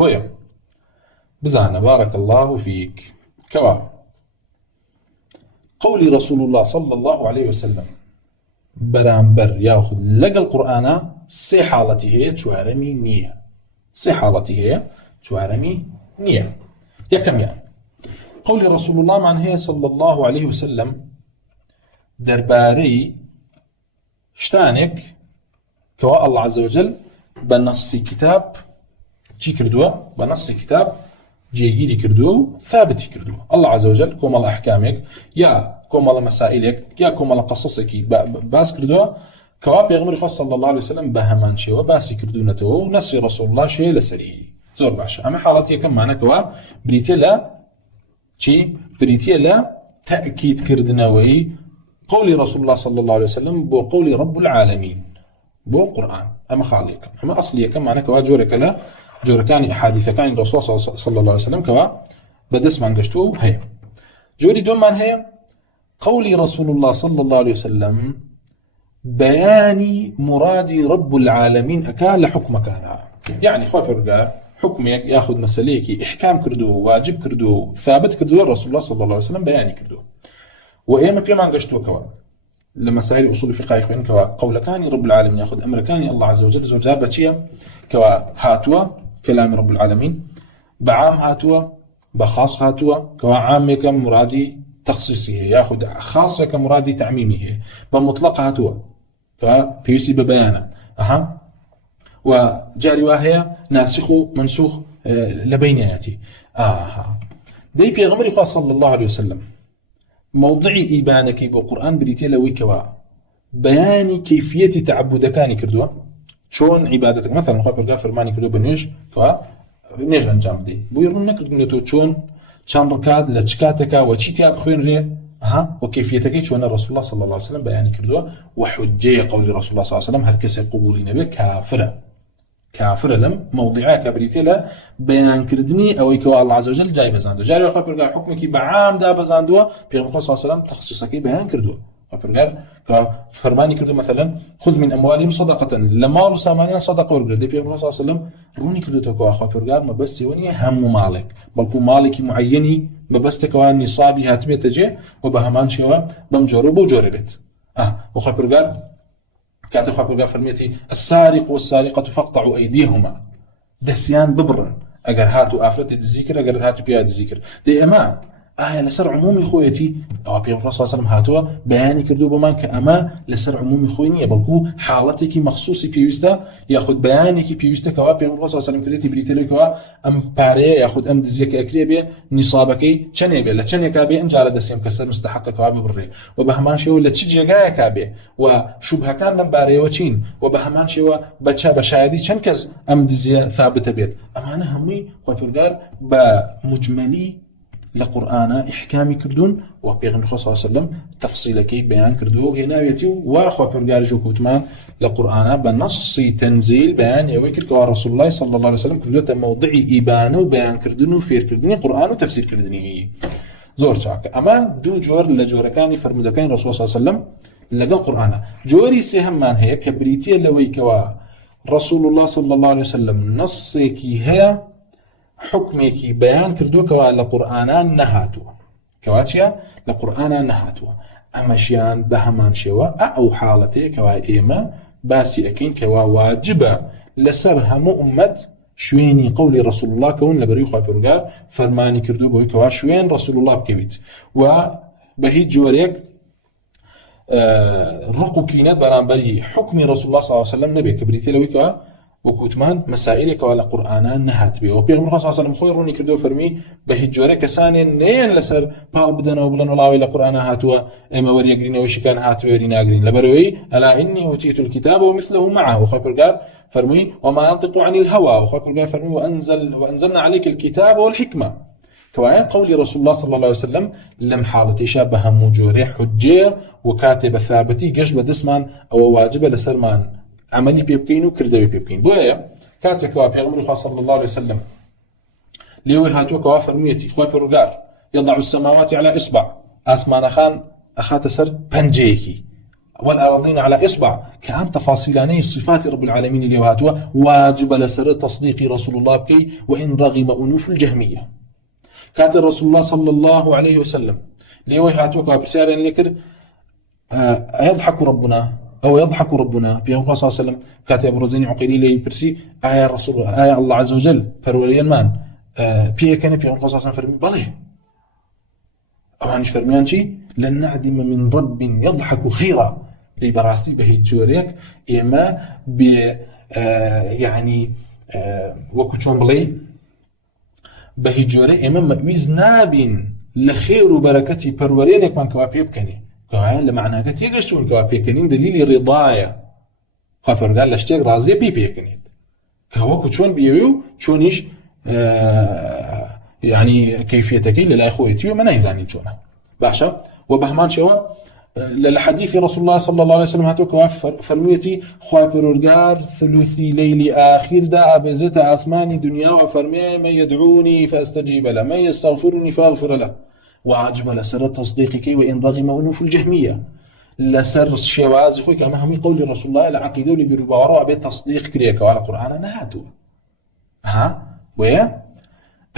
هويا بزعنا بارك الله فيك كوا قولي رسول الله صلى الله عليه وسلم برامبر ياخذ لقى القرآن سي حالتي هي توارمي نية سي حالتي هي توارمي نية يا كم يعني قولي رسول الله معنى هي صلى الله عليه وسلم درباري شتانك كوا الله عز وجل بنص كتاب چی کردووە بە نەسی کتاب جێگیری کردووە و ثابتی کردووە الله عز وجل کۆمەڵە ئەحکامێک یا کۆمەڵە مەسائلێک یا کۆمەڵە قەسەسێکی باس کردووە کەوا پێغەمبەری خوا صلی الله عليه وسلم بە هەمان شێوە باسی کردوونەتەوە و نەسی رسول الله شەیە لەسەری زۆر باشە ئەمە حاڵەتی یەکەممانەکەوە بریتیە لە چی بریتیە لە تەئکیدکردنەوەی قولی رسول الله صلى الله عليه وسلم بۆ قولی رب العالمين بۆ قورآن ئەمە خاڵی یەکەم ئەمە ئەسڵی یەکەممانەکەوە جۆرێکە لە جۆرەکانی ئەحادیثەکانی رسول صلى الله عليه وسلم کەوا بەدەستمان گەشتووە و هەیە جۆری دووەممان هەیە قولی رسول الله صلى الله عليه وسلم بياني مرادي رب العالمين أكان لحكمكانها يعني خوا پەروەردگار حكمك ياخذ مسألەیەکی إحكام كردو واجب كردو ثابت كردو رسول الله صلى الله عليه وسلم بياني كردو وإيما بيمان قشتو كوا لمسائل أصول فقهي خوين كوا قولكاني رب العالمين ياخذ أمركاني الله عز وجل زور جار بچيا كوا هاتوا كلام رب العالمين بعام هاتوا بخاص هاتوا كوا عامك مرادي تخصيصه ياخذ خاصة كمرادي تعميمه بمطلق هاتوا فبيسي ببيانا وجاري واهية ناسخ منسوخ لبينياتي دي بيغمري خاص صلى الله عليه وسلم موضعي إيبانك بالقرآن بريتي لوي كوا بياني كيفية تعبدكاني كردوا شون عبادتك مثلا خوا پەروەردگار فرمانی کردو بنوێژ کوا نێژ ئەنجام بدەیت بۆی ڕوون نەکردبێتەوە چۆن چەند ڕکات لە چ کاتێکا و چی تیا بخوێنرێ و کەیفیەتەکەی چۆنە رسول الله صلى الله عليه وسلم بەیانی کردووە و حجەیە قولی رسول الله صلى الله عليه وسلم هەر کەسێک قبولی نەبێ كافرة لم موضعها كبريتي لا بيان كردني أو يكوا الله عز وجل جاي بزاندو جاري وخا پەروەردگار حكمك بعام دا بزاندو پیغمبر صلى الله عليه وسلم تخصيصك بيان كردو پەروەردگار فرماني كردو مثلا خذ من أموالهم صدقة لمال وسامانيان صدقة ورقل دي پیغمبر صلى الله عليه وسلم روني كردو تكوا خا پەروەردگار ما بس يوني هم مالك بلكو مالك معيني ما بس تكوا نصابي هاتبه تجي وبهمان شوا بمجرو بوجوري بيت وخا پەروەردگار كاتب خا پەروەردگار فرميتي السارق والسارقة فاقطعوا أيديهما دسيان ببرن اگر هاتو آفرت الذكر اگر هاتو بياد الذكر دي اما لسر عمومي خويتي او پیغمبر صلى الله عليه وسلم هاتو بياني كردو بمان كاما لسر عمومي خوينيه بلكو حالتك مخصوصي بيوستا ياخذ بيانك بيوستا كوا پیغمبر صلى الله عليه وسلم كريتي بريتلي كوا ام باري ياخذ ام دزيك اكريبي نصابك چنيبه لچنيكا بي انجار دسيم كسر مستحق كوا ببري وبهمان شي ولا تشجيغا كابي وشبهه كان لم باري وچين وبهمان شي بچا بشاهدي چن كز ام دزي ثابت بيت امانه همي خو پەروەردگار بمجملي لقرآن إحكامي كردون وبيغمبر صلى الله عليه وسلم تفصيلكي بيان كردو هناويتي وخوا پەروەردگار جو كوتمان لقرآن بنص تنزيل بيان يويكر كوا رسول الله صلى الله عليه وسلم كردو موضعي إبانه وبيان كردنو فير كردني قرآن وتفسير كردني زور شاك أما دو جور لجوركاني فرمودكاني رسول الله صلى الله عليه وسلم لقى القرآن جوري سهم من هي كبريتي لوي كوا رسول الله صلى الله عليه وسلم نصيكي هي حكمك بيان كردو كوا لقرآن نهاتو كواتيا لقرآن نهاتو أمشيان بهمان شوا أو حالتي كوا إيما باسي أكين كوا واجبة لسرها مؤمت شويني قولي رسول الله كون لبريو خوا پەروەردگار فرماني كردو بوي كوا شوين رسول الله بكويت وبهيج جوريك رقو كينات برانبري حكم رسول الله صلى الله عليه وسلم نبي كبريتي لوي كوا وكوتمان مسائلك على قرآن نهات به وبيغمبر صلى الله عليه وسلم خوي روني كردو فرمي بهجوره كساني نين لسر بال بدنا وبلن ولا الى قرآن هاتوا اما وري جرين وش كان هات ورينا جرين لبروي الا اني اوتيت الكتاب ومثله معه خوي پەروەردگار فرمي وما ينطق عن الهوى وخوي پەروەردگار فرمي وانزلنا عليك الكتاب والحكمه كواين قول رسول الله صلى الله عليه وسلم لم حالتي شابه موجوره حجه وكاتب ثابتي قش بدسمان او واجبه لسرمان عملي بيبكين وكردوي بيبكين بويا كاتك وابيغمر صلى الله عليه وسلم ليوي هاتوك وافرميتي خوي پەروەردگار يضع السماوات على إصبع اسمان خان اخات سر بنجيكي والأراضين على إصبع كأن تفاصيلاني صفات رب العالمين اللي هاتوا واجب لسر تصديق رسول الله بكي وإن رغم أنوف الجهمية. كات الرسول الله صلى الله عليه وسلم ليوي هاتوا كابرسار لكر يضحك ربنا أو يضحك ربنا بيوم صلى الله عليه وسلم كاتب رزيني عقيلي لي برسي آية رسول آية الله عز وجل فروريا مان بيه كان بيوم صلى الله عليه وسلم فرمي بالله أوانش فرميان شي لن نعدم من رب يضحك خيرا دي براستي بهي جوريك إما ب يعني وكوشون بلي بهي جوري إما مأويز نابين لخير وبركتي برورينك من كوابي بكني كوابي لمعنى كتي يقشتون كوابي بكنين دليل رضايا خافر قال لاشتاق رازي بي بكنين كوابي بيويو شونيش يعني كيفيتك للا اخوتي وما نايزاني شونه باشا وبهمان شوا للحديث رسول الله صلى الله عليه وسلم هاتوك فرميتي خواه برورگار ثلثي ليلي آخر دا أبزت أسماني دنيا وفرمي من يدعوني فأستجيب له من يستغفرني فأغفر له وعجب لسر تصديقك وإن رغم أنوف الجهمية لسر الشواز خوي كما هم قول رسول الله العقيدة اللي بيربوا بتصديق كريك وعلى القرآن نهاتو ويا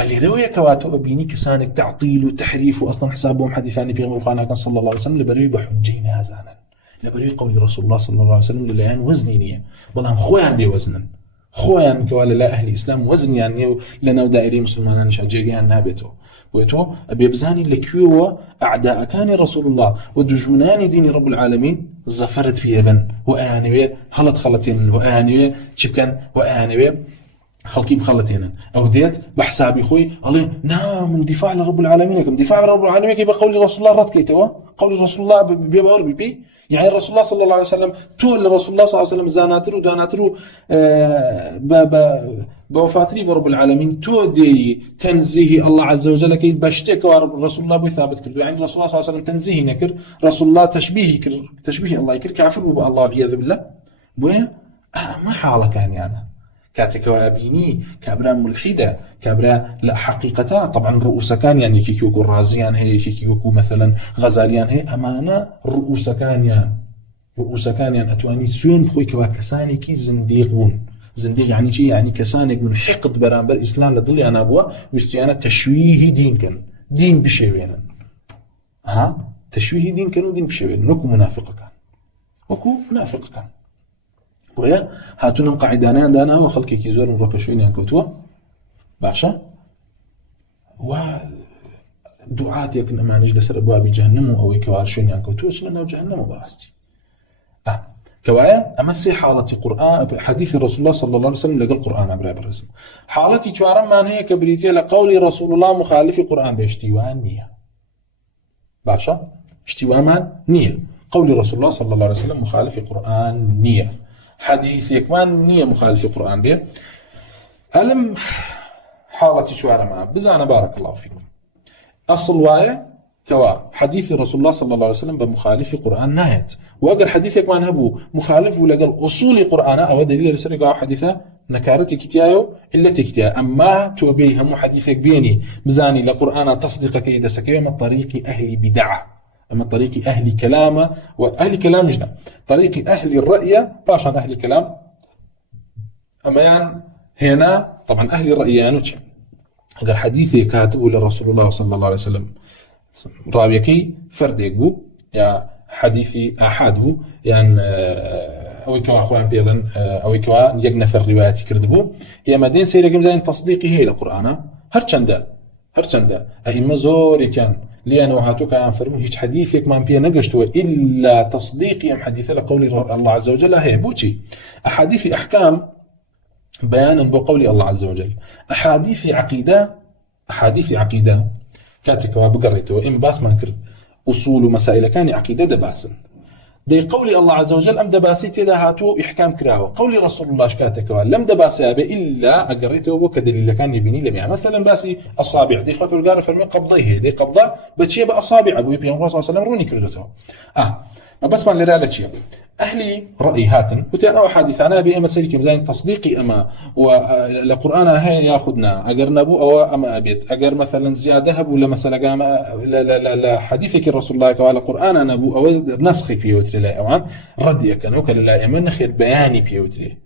اللي روي كواتو أبيني كسانك تعطيل وتحريف وأصلا حسابهم حديثاني في غمر صلى الله عليه وسلم لبروي بحجينا هزانا لبروي قول رسول الله صلى الله عليه وسلم لليان وزنينية بلهم خوان بيوزنا خوان كوالا لا أهل الإسلام وزن يعني لنا ودائري مسلمان نشاجيان نابتو ويتو أبي بزاني لكيوة أعداء كان رسول الله ودجمناني دين رب العالمين زفرت فيه بن وآني بي خلطين وآني بي شبكان وآني بي خلقي بخلتين أو ديت بحسابي خوي الله نعم من دفاع لرب العالمين كم دفاع لرب العالمين كي بقول رسول الله رد كيتوا قول رسول الله بيبور بي يعني رسول الله صلى الله عليه وسلم تول رسول الله صلى الله عليه وسلم زاناترو داناترو بوفاتري برب العالمين تو دي تنزيه الله عز وجل كي بشتك رسول الله بثابت كردو يعني رسول الله صلى الله عليه وسلم تنزيه نكر رسول الله تشبيه الله يكر كافر بالله والعياذ بالله بويا ما حاله كان يعني كاتك وابيني كابرا ملحده كابرا لا حقيقتها طبعا رؤوس كان يعني كيكيوكو الرازيان هي كيكيوكو مثلا غزاليان هي امانه رؤوس كان يعني اتواني سوين خوي كواكساني كي زنديقون زنديق يعني شيء يعني كساني يقول حقد برامبر الاسلام لضلي انا ابوا وستيانا تشويه دين كان دين بشوينا تشويه دين كانوا دين بشوينا وكو منافق كان ويا هاتونا قاعدانا دانا وخلقي كي زور مروكشوين ينكوتوا باشا ودعاة يكن اما نجلس ابواب جهنم او يكوارشون ينكوتوا شنو جهنم براستي كوايا اما سي حالة قرآن حديث رسول الله صلى الله عليه وسلم لقى القرآن ابرا برسم حالتي شوارا ما هي كبريتي لقول رسول الله مخالف قرآن باشتيوان نية باشا اشتيوان نية قول رسول الله صلى الله عليه وسلم مخالف قرآن نية حديث يكمان نية مخالف القرآن بيه ألم حالتي شوارا معه بزانا بارك الله فيكم أصل واية كوا حديث رسول الله صلى الله عليه وسلم بمخالف القرآن نهايت وأقر حديث يكمان هبو مخالف ولا قال أصول القرآن أو دليل لسرقة حديثة نكارتي كتيايو إلا تكتيا أما توبيه هم حديثك بيني بزاني لقرآن تصدق كيدا سكيو من طريق أهل بدعة أما طريق أهل كلامه وأهل كلام جنا طريق أهل الرأي باشان أهل كلام أما يعني هنا طبعا أهل الرأي يعني أقر حديثي كاتبه للرسول الله صلى الله عليه وسلم راويكي فرد يقو يا حديثي أحده يعني أو كوا أخوان بيرن أو كوا يجنا في الروايات كردبو يا مدين سير جمزين تصديقه للقرآن هرچنده أئمة زوري كان لأنه هاتوك عن فرمو هيج حديثك ما بيه نقشتوا إلا تصديقي أم حديث لقول الله عز وجل هي بوشي أحاديث أحكام بيانا بقول الله عز وجل أحاديث عقيدة كاتك وبقريته إن باس ما نكر أصول مسائل كان عقيدة دباسا دي قولي الله عز وجل أم دباسي تدا هاتو إحكام كراوة قولي رسول الله شكاتك لم دباسي إلا أقريته وكدليل كان يبني لم يعني مثلا باسي أصابع دي خاطر قال فرمي قبضيه دي قبضة بتشي بأصابع أبو يبي الله صلى الله عليه وسلم روني كردته ما بس ما لرالة شيء أهلي رأي هاتن وتيان أو حادث أنا بأما سيرك مزاين تصديقي أما والقرآن هاي ياخذنا أجر نبو أو أما أبيت أجر مثلا زيادة هب ولا مثلا قام لا حديثك الرسول الله قال القرآن نبو أو نسخي بيوتري لا أوان ردي كانوا كلا يمن خير بياني بيوتري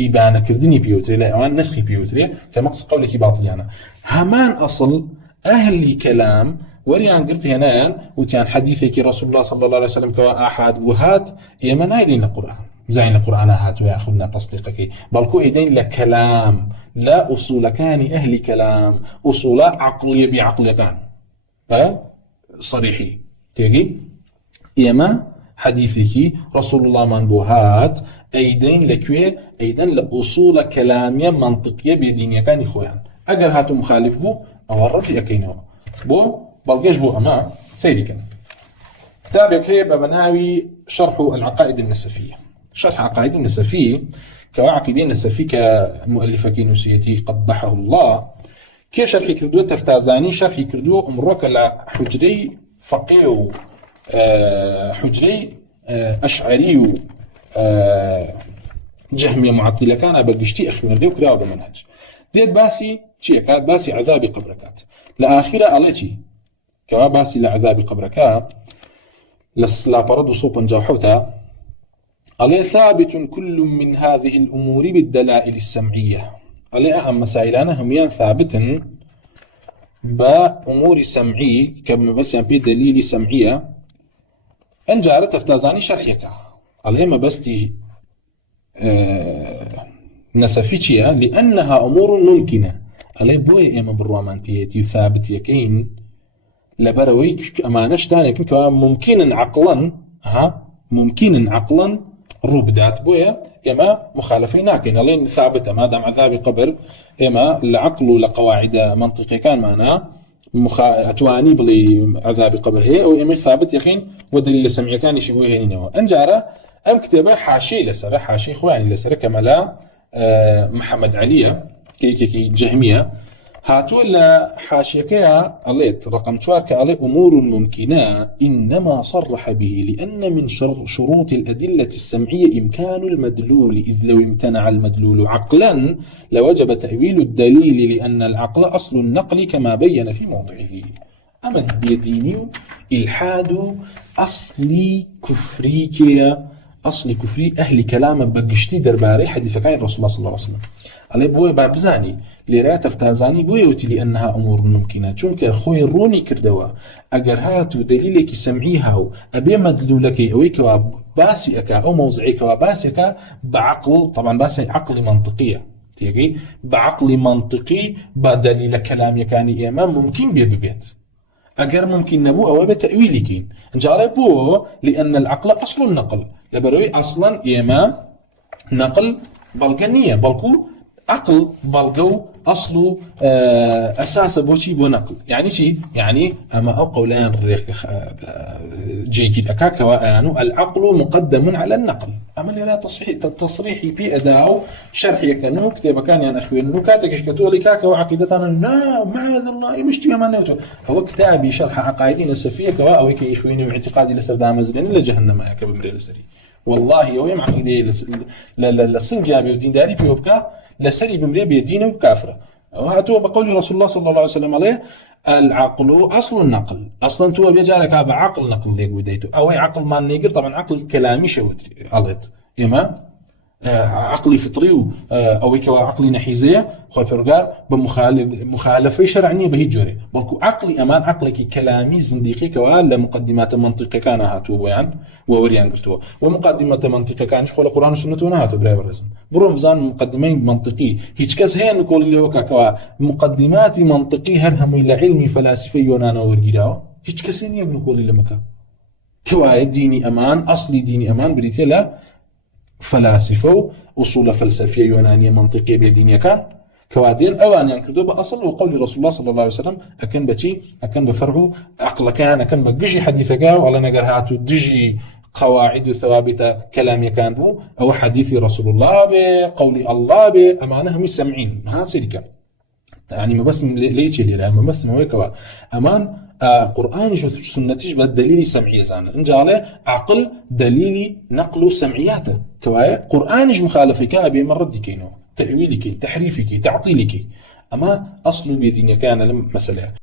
إبانة كردني بيوتري لا أوان نسخي بيوتري كمقصد قولك باطليانا همان أصل أهلي كلام وريان قلت هنا وتيان حديثك رسول الله صلى الله عليه وسلم كوا أحد وهات يما نايلين القرآن زين القرآن هات ويأخذنا تصديقك بلكو إيدين لكلام لا أصول كان أهل كلام أصول عقلية بعقلية كان صريحي تيجي يما حديثك رسول الله من بوهات أيدين لكوي أيدين لأصول كلامية منطقية بدينية كان إخوان أجر هاتو مخالف بو أو الرد يكينه بو بلقيش بو أما سيري كان كتابك هي بمناوي شرح العقائد النسفية شرح عقائد النسفية كعقيدين النسفية كمؤلفة كينوسيتي قبحه الله كي شرحي كردوه تفتازاني شرحي كردوه أمروك لحجري فقيه حجري أشعري جهمية معطلة كان بقشتي أخي ورديو كراوة بمنهج ديت باسي شيء كانت باسي عذاب قبركات لآخرة أليتي كوا باسي لعذاب قبركات لسلا برد صوبا جوحوتا ألي ثابت كل من هذه الأمور بالدلائل السمعية ألي أهم مسائلنا هميان ثابتا بأمور سمعية كما بس يعني بدليل سمعية أن جارت افتازاني شرحيك ألي ما بستي نسفتيا لأنها أمور ممكنة ألي بوي إما بالرومان بيتي ثابت يكين لبرويك أمانش تاني كنك ممكنا عقلا ممكنا عقلا روبدات بويا إما مخالفين لكن لين ثابت ما دام عذاب قبر إما العقل لقواعد منطقية كان معنا أتواني بلي عذاب قبر هي أو إما ثابت يقين ودليل السمعية كان يشبوه هنا أنجارة أم كتابة حاشي لسرة حاشي إخواني لسرة كما لا محمد علي كي جهمية هاتوا لا حاشيكيا أليت رقم 4 كألي أمور ممكنة إنما صرح به لأن من شروط الأدلة السمعية إمكان المدلول إذ لو امتنع المدلول عقلا لوجب تأويل الدليل لأن العقل أصل النقل كما بين في موضعه أما بيديني إلحاد أصلي كفريكيا أصل كفري أهل كلام بقشتي درباري حديث كان رسول الله صلى الله عليه وسلم علي بوي بابزاني لرات افتازاني بويوتي لأنها أمور ممكنة چونك خوي روني كردوا أجر هاتو دليلك سمعيها أبي مدلولك أويك باسئك أو موضعك وباسئك بعقل طبعا باسئ عقل منطقية تيجي بعقل منطقي بدليل كلام يكاني إمام ممكن بيت أجر ممكن نبو أو بتأويلكين نجاري بو لأن العقل أصل النقل لبروي أصلا إما نقل بلغنية بلكو عقل بلغو أصله أساس بوشي بنقل يعني شيء يعني أما أو قولان جيكي الأكاكا وأنو العقل مقدم على النقل أما اللي لا تصريحي في أداء شرحي كانوا كتابة كان يعني أخوين نكاتك إشكتوا لكاكا وعقيدتنا لا معاذ الله مشتي ما نوتو هو كتابي شرح عقائدين السفية كواء كي إخويني واعتقادي لسردام مزلين لجهنم يا كبير مريل سري والله يوم عقيدة للسنجابي ودين داري بيوبكا لسري بمري بيدين وكافرة وهاتوا بقول رسول الله صلى الله عليه وسلم عليه العقل أصل النقل أصلا تو بيجارك هذا عقل نقل ليك وديته أو عقل ما نيجر طبعا عقل كلامي شوتري قالت إما عقلي فطري أو كوا عقلي نحيزية خوي فرقار بمخالفة شرعنية به جوري بلكو عقلي أمان عقلك كلامي زنديقي كوا لمقدمات منطقة كان هاتو بيان ووريان قرتوا ومقدمات منطقة كان شغل القرآن والسنة ونهاتو براي الرسم برمزان مقدمين منطقي هيك كاس هين نقول اللي هو كوا مقدمات منطقي هرهم إلى علمي فلاسفي يونانا ورجيراو هيك كاسين يقول اللي مكا كوا ديني أمان أصلي ديني أمان بريتي لا فلاسفة أصول فلسفية يونانية منطقية بيدينية كان كوادين أوان ينكردوا بأصل وقول رسول الله صلى الله عليه وسلم أكن بتي أكن بفرعه عقل كان أكن بجي حديثك وعلى نجرهاته دجي قواعد ثوابتة كلام كان بو أو حديث رسول الله بقول الله بأمانهم السمعين هذا سيرك يعني ما بس ليش اللي ما بس ما هو كوا أمان قرآنش وسنتش بالدليل سمعية زانا إن جاله عقل دليل نقل سمعياته كوايا قرآنش مخالفة كابي من ردي كينو تأويلك تحريفك تعطيلك أما أصل بيدين كان مسألة